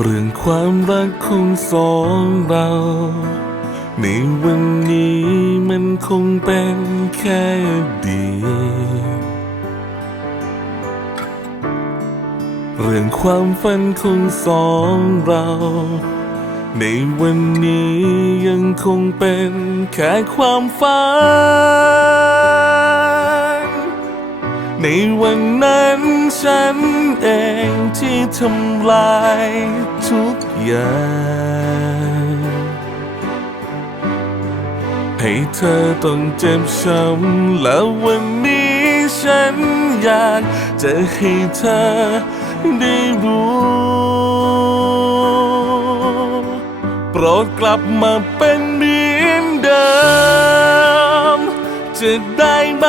เรื่องความรักของสองเราในวันนี้มันคงเป็นแค่อดีตเรื่องความฝันของสองเราในวันนี้ยังคงเป็นแค่ความฝันในวันนั้นฉันเองที่ทำลายทุกอย่างให้เธอต้องเจ็บช้ำแล้ววันนี้ฉันอยากจะให้เธอได้รู้โปรดกลับมาเป็นเหมือนเดิมจะได้ไหม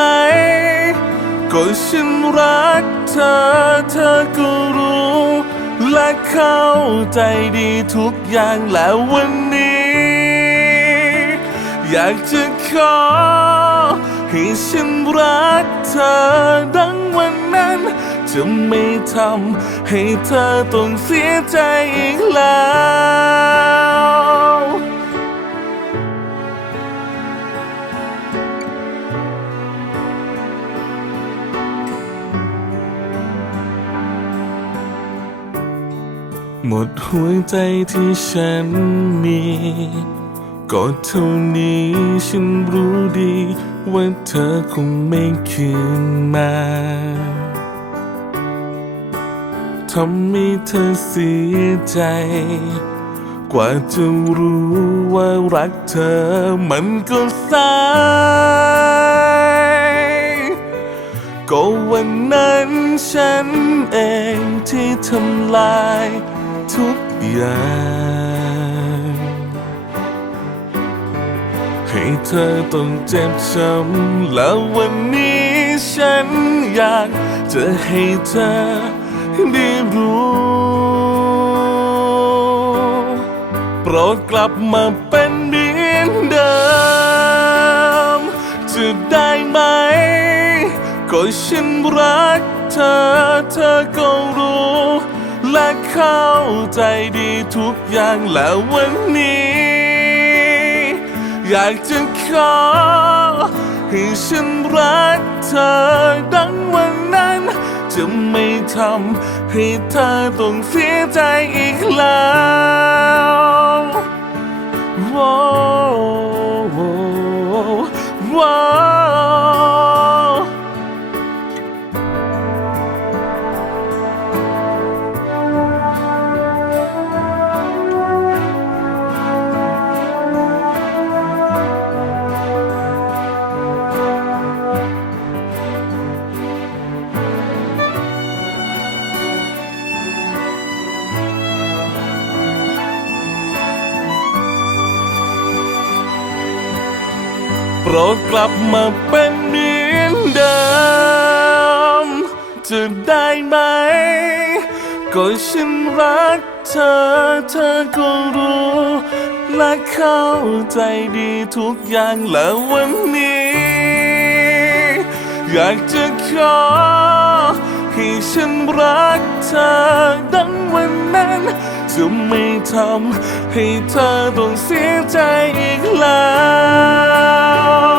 ก็ฉันรักเธอเธอก็รู้และเข้าใจดีทุกอย่างแล้ววันนี้อยากจะขอให้ฉันรักเธอดังวันนั้นจะไม่ทำให้เธอต้องเสียใจอีกแล้วหมดหัวใจที่ฉันมีก็เท่านี้ฉันรู้ดีว่าเธอคงไม่คืนมาทำให้เธอเสียใจกว่าจะรู้ว่ารักเธอมันก็สายก็วันนั้นฉันเองที่ทำลายทุกอย่างให้เธอต้องเจ็บช้ำแล้ววันนี้ฉันอยากจะให้เธอได้รู้โปรดกลับมาเป็นเหมือนเดิมจะได้ไหมก็ฉันรักเธอเธอก็รู้และเข้าใจดีทุกอย่างแล้ววันนี้อยากจะขอให้ฉันรักเธอดังวันนั้นจะไม่ทำให้เธอต้องเสียใจอีกแล้วว้าวว้าวโปรดกลับมาเป็นเหมือนเดิมจะได้ไหมก็ฉันรักเธอเธอก็รู้และเข้าใจดีทุกอย่างแล้ววันนี้อยากจะขอให้ฉันรักเธอดังวันนั้นจะไม่ทำให้เธอต้องเสียใจอีกแล้ว